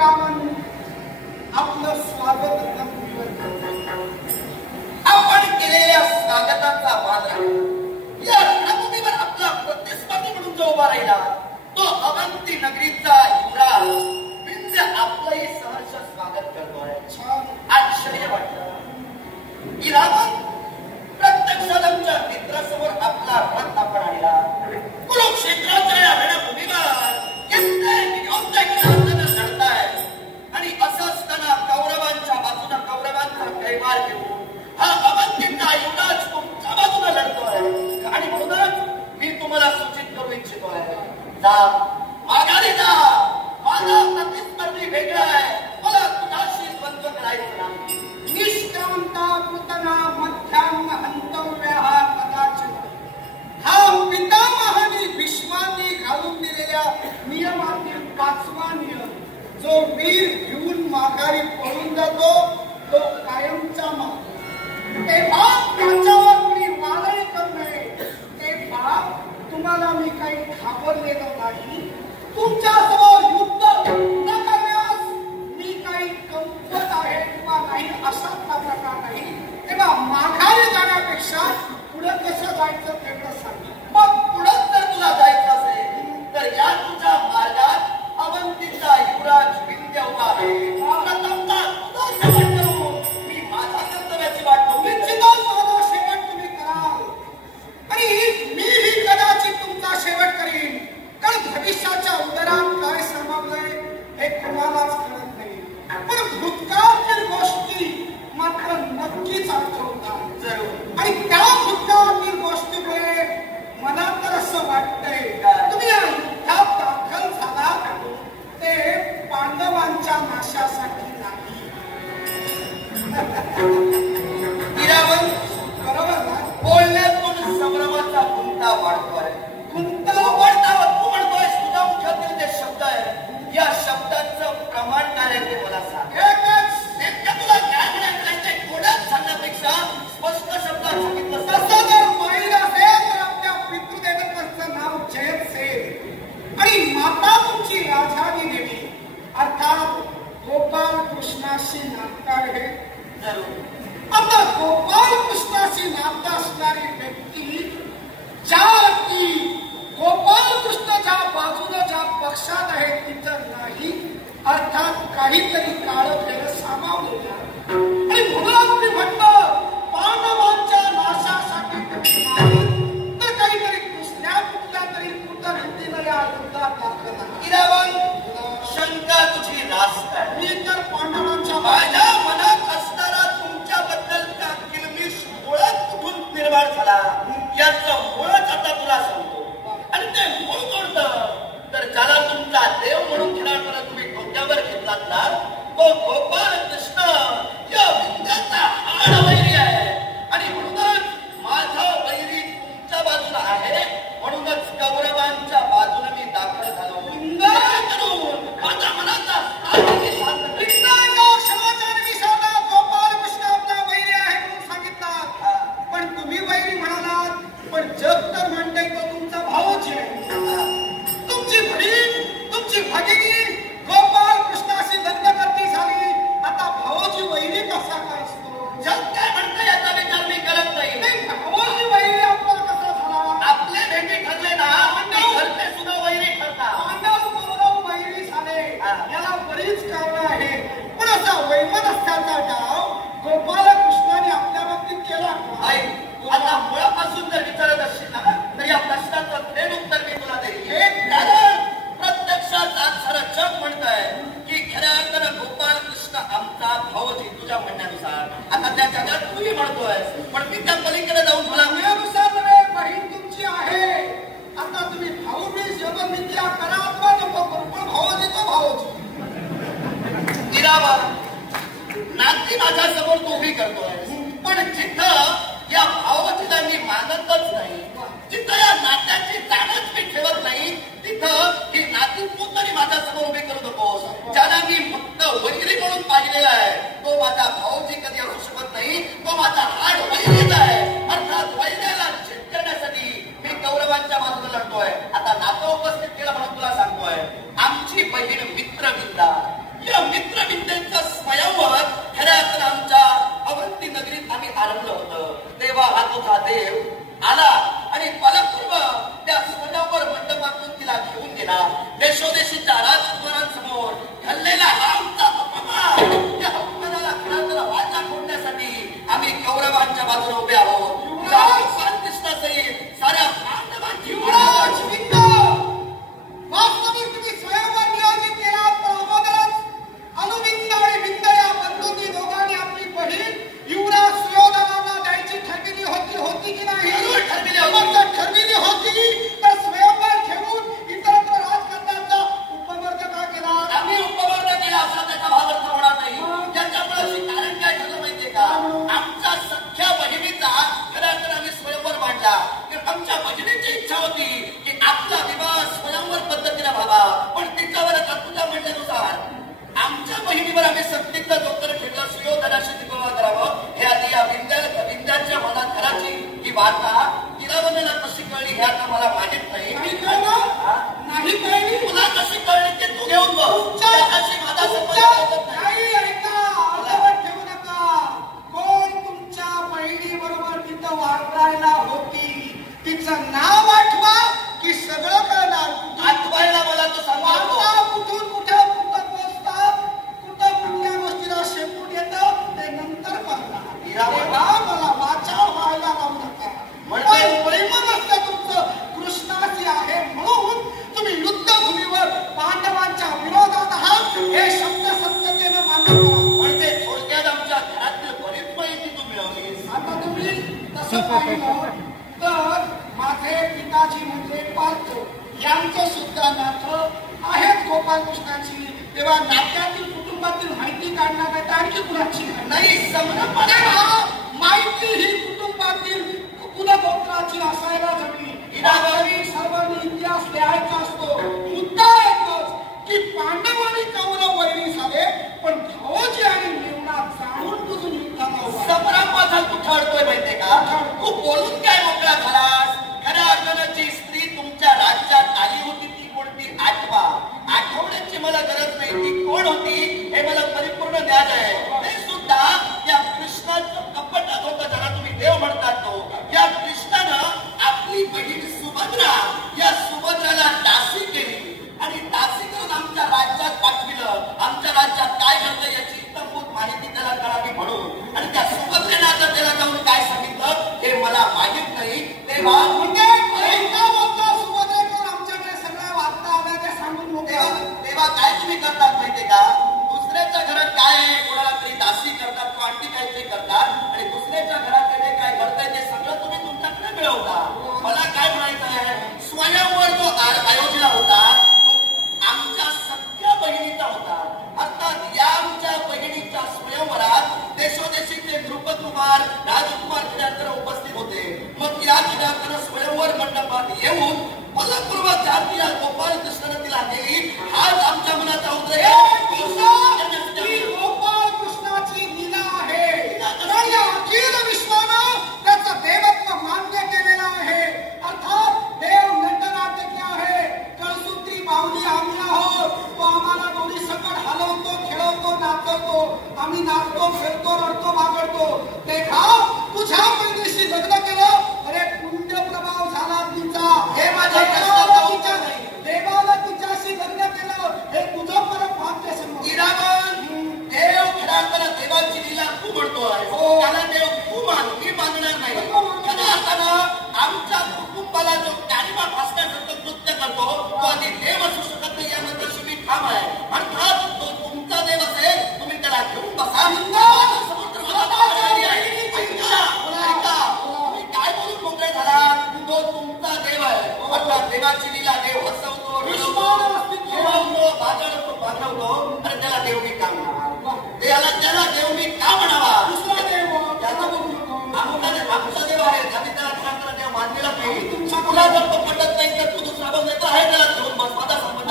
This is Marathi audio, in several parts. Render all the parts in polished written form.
रावण आपलं स्वागत आपण केलेल्या स्वागताचा मान राखून या रणभूमीवर आपला प्रतिस्पर्धी म्हणून जो उभा राहिला तो अवंती नगरीचा युवराज विंध्य आपलंही सहर्ष स्वागत करतोय. आश्चर्य वाटतं की रावण प्रत्यक्षात आमच्या मित्रासमोर आपला रथ आपण आणला. कुरुक्षेत्राच्या या रणभूमीवर लढताय आणि असं असताना कौरवांच्या बाजूने कौरवांचा कैवार घेऊन हा अवंतीचा युवराज तुमच्या बाजूने लढतोय. आणि म्हणूनच मी तुम्हाला सूचित करू इच्छितोय, जा माघारी जा. माझा प्रतिस्पर्धी वेगळा आहे, मला तुझ्याशी द्वंद्व करायचं नाही. निष्कामता कृतना मध्याम हंतव्य हा कदाचित हा पितामहानी भीष्मांनी घालून दिलेल्या नियमातील 5वा नियम. जो वीर घेऊन माघारी पळून जातो तो कायमचा माग. तेव्हा त्याच्यावर कुणी वादळी करू नये. तेव्हा तुम्हाला मी काही घाबरलेलो नाही. तुमच्यासमोर युद्ध न करण्यास मी काही कमवत आहे किंवा नाही असा प्रकार नाही. तेव्हा माघारी जाण्यापेक्षा पुढे कसं जायचं तेवढं सांग. मग पुढं जर तुला जायचं असेल तर या तुझ्या मार्गात अवंतीचा युवराज विंध्य उभा आहे. मी माझ्या कर्तव्याची वाट बघू. निश्चितच माझा शेवट तुम्ही कराल आणि मीही कदाचित तुमचा शेवट करीन. कारण भविष्याच्या उदरात काय सामावलंय हे कुणालाच कळत नाही. पण भूतकाळातील गोष्टी मात्र नक्कीच आठवतात. जरूर. आणि त्या भूतकाळातील गोष्टीमुळे मला तर असं वाटतंय तुम्ही या युद्धात दाखल झाला ते पांडवांच्या नाशासाठी नाही. रावण बरोबर ना? बोलण्यातून संभ्रमाचा गुंता वाढतोय. गुंता वाढता तू म्हणतोय तुझ्या मुखातील जे शब्द आहे या शब्दांचं प्रमाण काय आहे ते मला सांग. नेमकं तुला काय म्हणायचं ते थोड्याच सांगण्यापेक्षा स्पष्ट शब्दात सांगितलं. तसं जर महिला असेल तर आपल्या पितृदेवतांचं नाव जयसेन आणि माता तुमची राधानी देवी अर्थात गोपाल कृष्णाशी नातं आहे. जरूर. आता गोपाल कृष्णाशी नातं असणारी व्यक्ती ज्या गोपाल कृष्ण ज्या बाजूने ज्या पक्षात आहे तिथं नाही. अर्थात काहीतरी काळभेद सामावलेला आणि म्हणून मी म्हणतो पांडवांच्या नाशासाठी नाही तर काहीतरी दुसऱ्या कुठल्या तरी कुटनीतीने या युद्धात दाखल. रावण शंका तुझी रास्त आहे. मी तर पांडवांच्या माझ्या मनात असणारा तुमच्याबद्दलचा किलबिश मुळात कुठून निर्माण झाला याचं मुळच आता तुला सांगतो. आणि ते मूळ कोणतं तर ज्याला तुमचा देव म्हणून थोड्यापर्यंत तुम्ही डोक्यावर घेतलात ना तो गोपाल कृष्ण या विंध्याचा हाडवैरी आहे. आणि म्हणूनच माझा वैरी तुमच्या बाजूला आहे. म्हणूनच कौरवांच्या बाजूने मी दाखल झालो. करून माझ्या मनाचा गोपाल कृष्ण आपला वैरी आहे म्हणून सांगितला. पण तुम्ही वैरी म्हणालात पण जग तर म्हणते तो तुमचा भाऊच आहे. तुमची बहीण तुमची भगिनी गोपाल कृष्णाशी लग्नकर्ती झाली. आता भाऊची वैरी कसा काय असतो? जग काय म्हणतं याचा विचार मी करत नाही. भाऊची वैरी आपला कसा झाला? आपले भेटी ठरले ना घरचे सुद्धा वैरी ठरतात. पांडव कौरव वैरी झाले याला बरीच कारणं आहे. पण असा वैमनस्याचा डाव गोपाल कृष्णाने आपल्या बाबतीत केला. आता मुळापासून जर विचारत असशील ना तर या प्रश्नाचं थेट उत्तर मी तुला देईन. प्रत्यक्षात आज सारं जग म्हणतंय की खऱ्या अर्थानं गोपाल कृष्ण आमचा भाऊजी तुझ्या म्हणण्यानुसार. आता त्या जगात तूही म्हणतोय पण मी त्या पलीकडे जाऊन मला म्हणण्यानुसार नव्हे. बहीण तुमची आहे. आता तुम्ही भाऊबीज जगमित्या करा अथवा नको करू पण भाऊजी तो भाऊजी. नाती माझ्या समोर तू उभी करतोय पण जिथं या भावजीला मी मानतच नाही जिथं या नात्याची जाणच मी ठेवत नाही तिथं ही नाती तू तरी माझ्या समोर उभी करू नकोस. ज्याला मी फक्त वैरी म्हणून पाहिलेला आहे तो माझा भाऊजी कधी असू शकत नाही. तो माझा हाड वैरीच आहे. अर्थात वैऱ्याला करण्यासाठी मी कौरवांच्या बाजूने लढतोय. आता नातं उपस्थित केलं म्हणून तुला सांगतोय आमची बहीण मित्रविंदा या आम्ही कौरवांच्या बाजूने उभे आहोत. साऱ्या पांडवांची वास्तविक तुम्ही स्वयंवर नियोजित केला, पण अगोदरच अनुविंद आणि विंद या बंधूंनी दोघांनी आपली बहीण युवराज सुयोधनाला द्यायची होती की नाही? ठरविली होती. तर स्वयंवर ठेवून इतरत्र राजकारणाचा उपवर्ग का केला? आम्ही उपवर्ग केला असा त्याचा भावार्थ होणार नाही. त्याच्यामुळे कारण काय झालं माहितीये का? आमच्या सख्या बहिणीचा खरं तर आम्ही स्वयंवर मांडला. आमच्या बहिणीची इच्छा होती की आपला विवाह स्वयंवर पद्धतीने व्हावा, पण तिच्यावर तुझ्या म्हणण्यानुसार आमच्या बहिणीवर आम्ही सक्तीचा डोक्कर ठेवला. सुयोधनाशी विवाह करावं हे आधी या विंध्याच्या मनात घराची ही वार्ता तिरावनेला कशी कळली हे आता मला माहित नाही. नाही कळली. तुला कशी कळली ते तू घेऊन बघ. त्याच्याशी माझा संबंध नाही. ऐका, अर्धवट ठेवू नका. कोण तुमच्या बहिणी बरोबर तिथं वापरायला होती तिचं नाव आठवा की सगळं कळणार. आठवायला मला तो वार्ता कुठून कुठं पोचतात, कुठं कुठल्या गोष्टीला शेपूट येतं ते नंतर कळणार. मला वाचा व्हायला लावू नका. वैमनस्य तुमचं कृष्णाची आहे म्हणून तुम्ही युद्धभूमीवर पांडवांच्या विरोधात आहात हे शब्द सत्यतेनं मान्य करा. म्हणजे थोडक्यात आमच्या घरातली बरीच माहिती तू मिळवलीस. आता तुम्ही तसं पाहिलं तर माझे पिताजी म्हणजे पार्थ यांचं सुद्धा नातं आहेत गोपालकृष्णाची. तेव्हा नात्यातील कुटुंबातील माहिती काढणार नाही तर आणखी कुणाची नाही समजपणे माहिती ही कुटुंबातील कुलगोत्राची असायला जमली. सर्वांनी इतिहास लिहायचा असतो. मुद्दा एकच की पांडव आणि कौरव वैरी झाले, पण भावोजी आणि मेवणा जाणून बुजून युद्धाला समरापासून तू ठरतोय माहितीये का? तू बोलून काय मोकळा झालास? खऱ्या अर्थानं जी स्त्री तुमच्या राज्यात आली होती ती कोणती आठवा. आठवण्याची मला गरज नाही. ती कोण होती हे मला परिपूर्ण ज्ञान आहे. ते सुद्धा या कृष्णाचं कपटात होतं ज्याला तुम्ही देव म्हणतात तो. या कृष्णानं आपली बहीण सुभद्रा या सुभद्राला दासी केली आणि दासी करून आमच्या राज्यात पाठविलं. आमच्या राज्यात काय घडतं याची इतंभूत माहिती त्याला कळावी म्हणून. आणि त्या सुभद्रेनं आता त्याला जाऊन काय सांगितलं हे मला माहित नाही. तेव्हा सुभद्रेकडून आमच्याकडे सगळ्या वार्ता आल्या त्या सांगून मोकळ्या. तेव्हा काय तुम्ही करतात माहितीये का? दुसऱ्याच्या घरात काय आहे कोणाला तरी दासी करतात किंवा आणखी काहीतरी करतात आणि दुसऱ्याच्या घराकडे काय घडतंय ते सगळं तुम्ही तुमच्याकडे मिळवता. मला काय म्हणायचं आहे, स्वयंवर जो आयोजन होता तो आमच्या सख्या बहिणीचा होता. अर्थात या आमच्या बहिणीच्या स्वयंवरात देशोदेशीचे नृपकुमार राजकुमार क्रीडांतर उपस्थित होते. मग या क्रीडांतर स्वयंवर मंडपात येऊन बलपूर्व जातीय गोपाल कृष्णाने तिला दिली. आज आमच्या मनाचा उद्रेक गोपाल कृष्णाची लीला आहे. अखिल विश्वानं त्याचं देवत्व मान्य केलेलं आहे. अर्थात देव नटनाट्य आहे. कळसूत्री माऊली आम्ही आहोत. तो आम्हाला दोन्ही सकट हलवतो, खेळवतो, नाचवतो. आम्ही नाचतो, खेळतो, रडतो, बागडतो. तेव्हा तुझ्या बहिणीशी लग्न केलं. अरे पुण्य प्रभाव झाला तिचा. हे माझ्या देवाला तिच्याशी लग्न केलं हे तुझं परत भाग्य समज. देव खऱ्या देवाची लीला तू म्हणतोय. त्याला देव तू मान, मी मानणार नाही. खऱ्या अर्थानं आमच्या कुटुंबाला जो कॅरिमा फासण्यासारखं कृत्य करतो तो आधी देव असू शकत नाही यानंतर शिवी ठाम आहे. अर्थात तो तुमचा देव असेल तुम्ही त्याला घेऊन बसा. तुम्ही काय बोलून मोकळे झाला? तो तुमचा देव आहे. अर्थात देवाची लीला देव हसवतो, रडवतो, भागवतो आणि त्याला देव मी काम त्याला देव मी का म्हणावा? दुसरा देव आमचा देव आहे आम्ही त्याला खरा देव मानलेला नाही. तुला जर तो पटत नाही तर तू दुसरा बघ नाही तर आहे त्याला घेऊन बस. माझा संबंध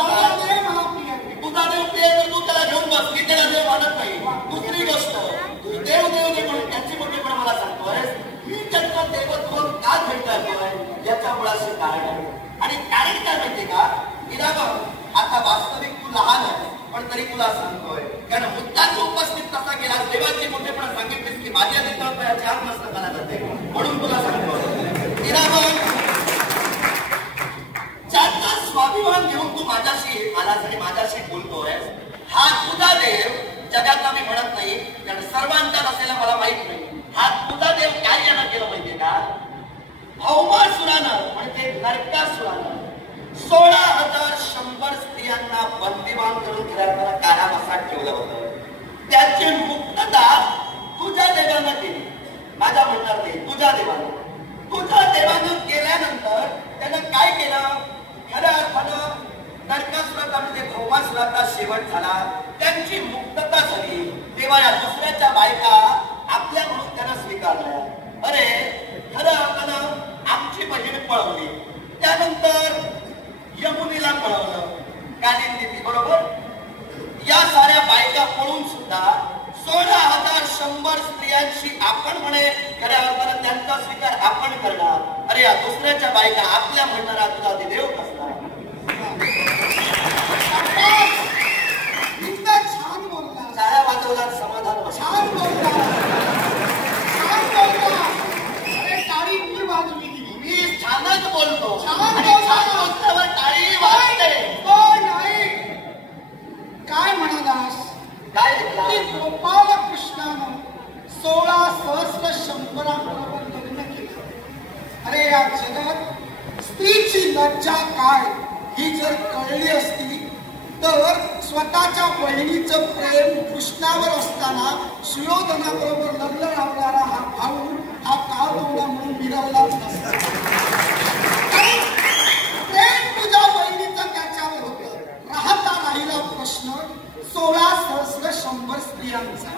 तुझा देव प्रिय तर तू त्याला घेऊन बस. मी त्याला देव मानत नाही. दुसरी गोष्ट तू देव म्हणून त्यांची मोठेपणा मला सांगतोय. मी त्यांचं देवत्व का घडतोय याच्या मुळाशी कारण आहे. आणि कारण काय माहितीये का? तिला बघ आता वास्तविक तू लहान आहे पण तरी तुला सांगतोय कारण मुद्दाच उपस्थित कसा गेला देवाची मोठेपणा सांगितलीस की माझ्या देवत्वाच्या चार मस्त कला जाते म्हणून तुला सांगतोय. तिला बघ ज्याचा स्वाभिमान घेऊन तू माझ्याशी आलास आणि माझ्याशी बोलतोय हा तुझा देव जगात आम्ही म्हणत नाही कारण सर्वांचा नसेला मला माहित नाही. हा 16,100 स्त्रियांना बंदिवान करून घराला कारावासात ठेवलं होतं. त्याची मुक्तता तुझ्या देवानं केली. माझा म्हणणार नाही, तुझ्या देवानं. तुझ्या देवानं केल्यानंतर त्यानं काय केलं? खऱ्या अर्थानं नरकासुराचा म्हणजे भौमासुराचा शेवट झाला. त्यांची मुक्तता झाली. तेव्हा या दुसऱ्याच्या बायका आपल्या म्हणून त्यानं स्वीकारल्या. अरे खरं अर्थानं आमची बहीण पळवली, त्यानंतर यमुनीला पळवलं, कालिंदी बरोबर. या साऱ्या बायका पळून सुद्धा 16,100 स्त्रियांशी आपण म्हणे खऱ्या अर्थानं त्यांचा स्वीकार आपण करणार. अरे या दुसऱ्याच्या बायका आपल्या म्हणणारा तुझा देव कसला? छान बोलला, टाळ्या वाजवला, समाधान छान बोलला, छान बोलला. अरे टाळी मी वाजवली गेली. मी छानच बोलतो, छान बोलतो, टाळी वाजते. नाही काय म्हणालास? काय गोपाल कृष्णानं 16,100 लग्न केलं. अरे या जगात स्त्रीची लज्जा काय ही जर कळली असती तर स्वतःच्या बहिणीचं प्रेम कृष्णावर असताना सुयोधनाबरोबर लग्न लावणारा हा भाऊ हा काळतोंडा म्हणून मिरवलाच नसता. प्रेम तुझ्या बहिणीचं त्याच्यावर होतं. राहता राहिला प्रश्न 16,100 स्त्रियांचा.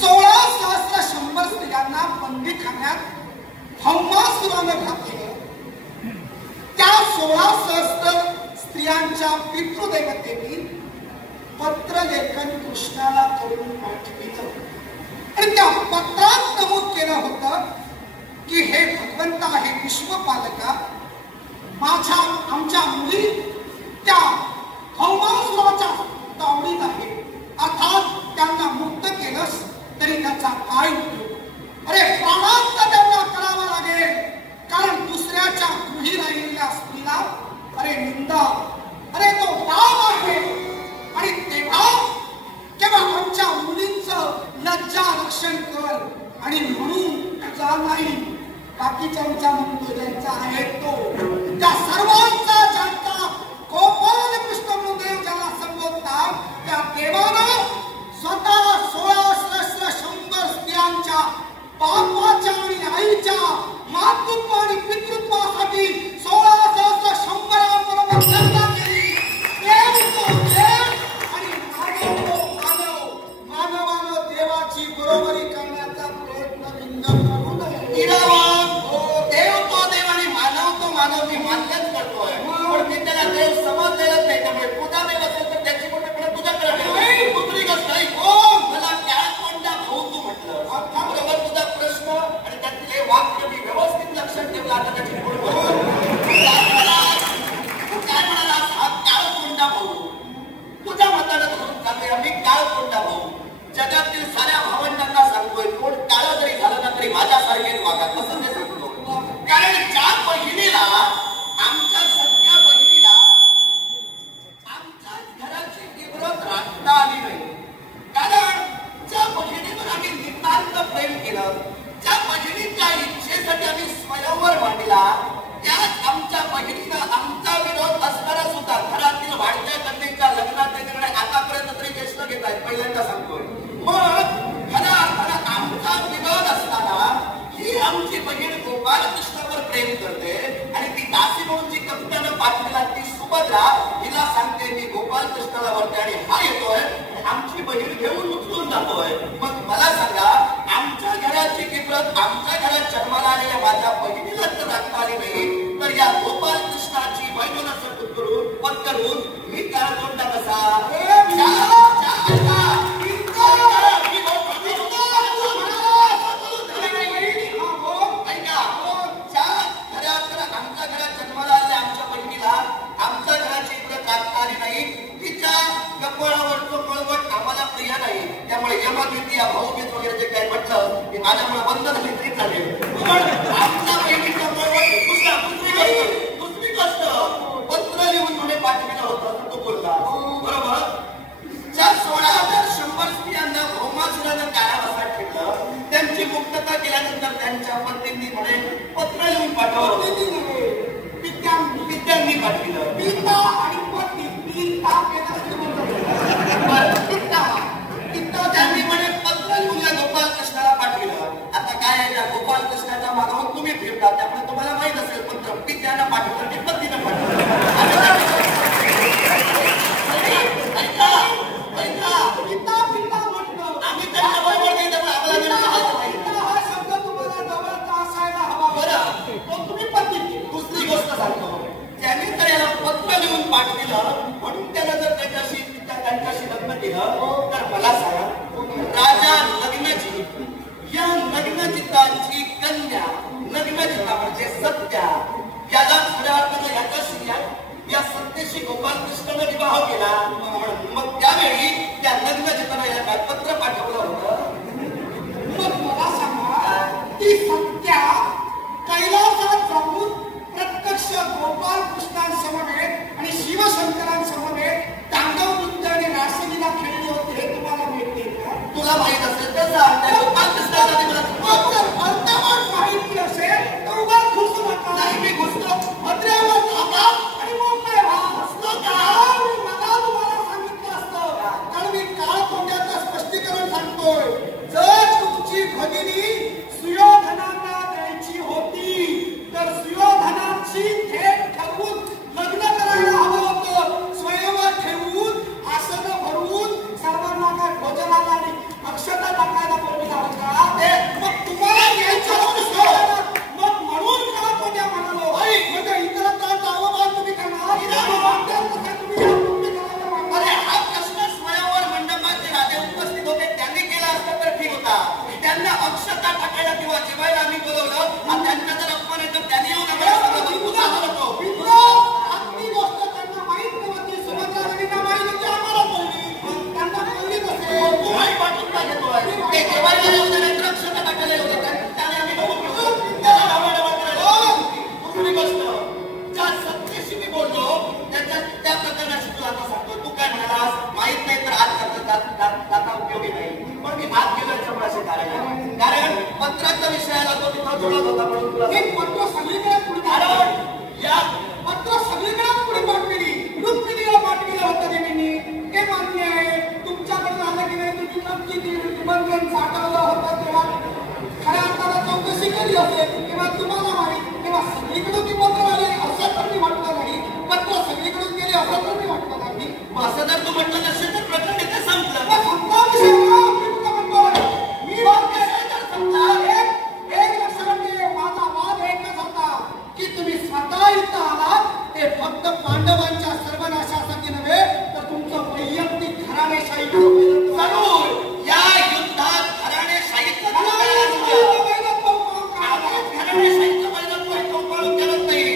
16,100 स्त्रियांना बंदीखान्यात भौमासुरानं घातलं. त्या 16,000 स्त्रियांच्या पितृदेवतेने पत्रलेखन कृष्णाला करून पाठविलं आणि त्या पत्रात नमूद केलं होतं की हे भगवंता, हे विश्वपालका, आमच्या मुली त्या भौमासुराच्या तावडीत आहे. अर्थात त्यांना मुक्त केलंस तरी त्याचा काय उपयोग? अरे प्राणांत त्यांना करावा लागेल, कारण दुसऱ्याच्या गृही राहिलेल्या स्त्रीला अरे निंदा, अरे तो पाप आहे. आणि तेव्हा आमच्या मुलींचं लज्जा रक्षण कर. आणि म्हणून तुझा नाही, बाकीच्यांचा म्हणतो ज्यांचा आहे तो, त्या सर्वांचा ज्यांचा गोपाल कृष्ण देव ज्याला संबोधतात त्या देवानं स्वतः 16,100 स्त्रियांच्या बापाच्या आणि आईच्या मातृत्व आणि पितृत्वासाठी 16,100 बरोबर लग्न केली. देव तो देव आणि मानव तो मानव. मानवानं देवाची बरोबरी करण्याचा प्रयत्न लिंग करू नये. देव तो देव आणि मानव तो मानव मी मान्यच करतोय, पण मी त्याला देव समजलेलंच नाही. त्यामुळे तुझा देव असेल तर त्याची मोठेपणा तुझ्याकडे दुसरी गोष्ट नाही. मला काय कोणता भाऊ तू म्हटलं बरोबर. तुझा प्रश्न आणि त्यातले वाक्य मी व्यवस्थित लक्षात ठेवला. आता त्याची काय म्हणाला हा काळ कोणता भाऊ? तुझ्या मतानं धरून चालूया मी काळ कोणता भाऊ. जगातील साऱ्या भावंडांना सांगतोय कोण काळ जरी झालं ना तरी माझ्यासारखेच वागा, असं ते सांगतो. कारण ज्या बहिणीला, आमच्या सगळ्या बहिणीला आमच्याच घराची इब्रत राखता आली नाही. कारण ज्या बहिणीवर आम्ही नितांत प्रेम केलं, ज्या बहिणीच्या इच्छेसाठी आम्ही स्वयंवर मांडला, त्याच आमच्या बहिणीनं आमचा विरोध असताना सुद्धा घरातील वाढत्या कन्येच्या लग्नाचे निर्णय आतापर्यंत तरी ज्येष्ठ घेत आहेत. पहिल्यांदा सांगतोय. मग खऱ्या अर्थानं आमचा विरोध असताना ही आमची बहीण गोपाल कृष्णावर प्रेम करते आणि ती दासी म्हणून जी कप्तानं पाठवला ती सुभद्रा हिला सांगते मी गोपाल कृष्णाला वरते आणि हा येतोय आमची बहीण घेऊन उचलून जातोय. मग मला सांगा, आमच्या घराची किंमत आमच्या घरात जन्माला आलेल्या माझ्या बहिणीला तर राखता आली नाही, तर या गोपाल कृष्णाची बहिणीला पत्करून मी काळ कोणता कसा? आमच्या घराची इब्रत राखता आली नाही, तिच्या कपाळावरचं पळवट आम्हाला प्रिय नाही. त्यामुळे यमद्वितीय भाऊबीज वगैरे जे काही म्हटलं ते माझ्यामुळे बंद झाली तरी चालेल. आमच्या बहिणीचं पळवट दुसरी गोष्ट पत्र लिहून म्हणे पाठविलं होतं तो बोलला बरोबर. ज्या 16,100 स्त्रियांना भौमासुरानं कारावासात ठेवलं, त्यांची मुक्तता केल्यानंतर त्यांच्या पत्नींनी म्हणे पत्र लिहून पाठवलं. पित्यांनी पाठविलं. देवांची कन्या लग्नचिता म्हणजे सत्या याला खऱ्या अर्थानं ह्याच्याशी या सत्तेशी गोपालकृष्णानं विवाह केला. मग त्यावेळी त्या लग्नचितानं या काय पत्र पाठवलं होतं. मग मला सांगा ती सत्या कैलासात जाऊन प्रत्यक्ष गोपाल कृष्णांसमवेत आणि शिवशंकरांसमवेत तांडव नृत्य आणि रासलीला खेळली होती हे तुम्हाला माहिती का? तुला माहित असेल तर सांग. त्या गोपाल कृष्णाला अर्धवट माहिती असेल तर उगाच घुसू नका. नाही मी घुसतो. भद्रावर थांबा आणि मोकळे व्हा. असलं का? मी मला तुम्हाला सांगितलं असतं कारण मी काळ तोंड्याचं स्पष्टीकरण सांगतोय. जर तुमची भगिनी सुयोधनांना द्यायची होती तर सुयोधनांची थेट ठरवून लग्न करायला हवं होतं. स्वयंवर ठेवून आसनं भरून सर्वांना काय भोजनाला आणि अक्षता टाकायला बोलविला होता. मग तुम्हाला घ्यायचं होतं मग म्हणून का कोण्या म्हणालो म्हणजे इतरांचा दावा तुम्ही करणार. अरे हा प्रश्न स्वयंवर मंडपात जे राजे उपस्थित होते त्यांनी केला असता तर ठीक होता. त्यांना अक्षता टाकायला किंवा जेवायला आम्ही बोलवलं आणि त्यांचा जर अपमान आहे तर त्यांनी येऊन आम्हाला सगळं बघून होतो. आपली गोष्ट त्यांना माहित नव्हती. सुभद्रा देवींना माहित होती आम्हाला बोलली त्यांना बोललीच असेल. तू माहिती पाठवून काय घेतोय. ते जेवायला येऊ दे नाहीतर अक्षता टाकायला येऊ दे त्याने आम्ही बघून घेऊ. त्याला डावाडावा करायला. दुसरी गोष्ट ज्या सत्तेशी मी बोललो त्या प्रकरणाशी तुला आता सांगतो. तू काय म्हणालास माहित नाही तर आता उपयोगी नाही. पण मी हात गेल्याचं माझे कारण आहे. कारण पत्राच्या विषयाला तो तिथं जोडत होता म्हणून तुला हे पत्र सगळीकडे पुढे कारण या पत्र सगळीकडे पुढे पाठवली. रुक्मिणीला पाठविलं होतं देवींनी हे मान्य आहे. तुमच्याकडे आलं की नाही तुम्ही नक्की निबंधन साठवलं होतं तेव्हा खऱ्या अर्थाला चौकशी केली असेल तेव्हा तुम्हाला माहित. तेव्हा सगळीकडून ती पत्र आले असं तर मी म्हटलं नाही. पत्र सगळीकडून गेले असं तर मी म्हटलं नाही. असं जर तू म्हटलं नसेल तर प्रकरण इथे संपलं. संपला विषय मी म्हणतोय मी एक लक्षात घे. माझा वाद एकच होता की तुम्ही स्वतः इथं आलात ते फक्त पांडवांच्या सर्वनाशासाठी नव्हे तर तुमचं वैयक्तिक घराणेशाही जरूर या युद्धात घराणेशाहीचं घराणेशाहीचं पहिलं पाळून केलं नाही.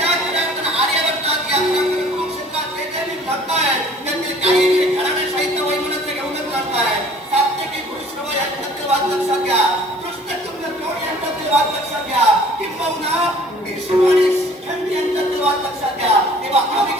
या घरातून आर्यवर्तात यात्रा करत कुरुक्षेत्रात जे काही लढताय त्यातील काही घराणेशाहीचं वैमनस्य घेऊनच लढताय. सात्यकी भूश्रव यांच्यातील वाद लक्षात घ्या. कृष्णचंद्र द्रोण यांच्यातील वाद लक्षात घ्या. किंबहुना भीष्म आणि शिखंडी यांच्यातील वाद लक्षात घ्या. तेव्हा आम्ही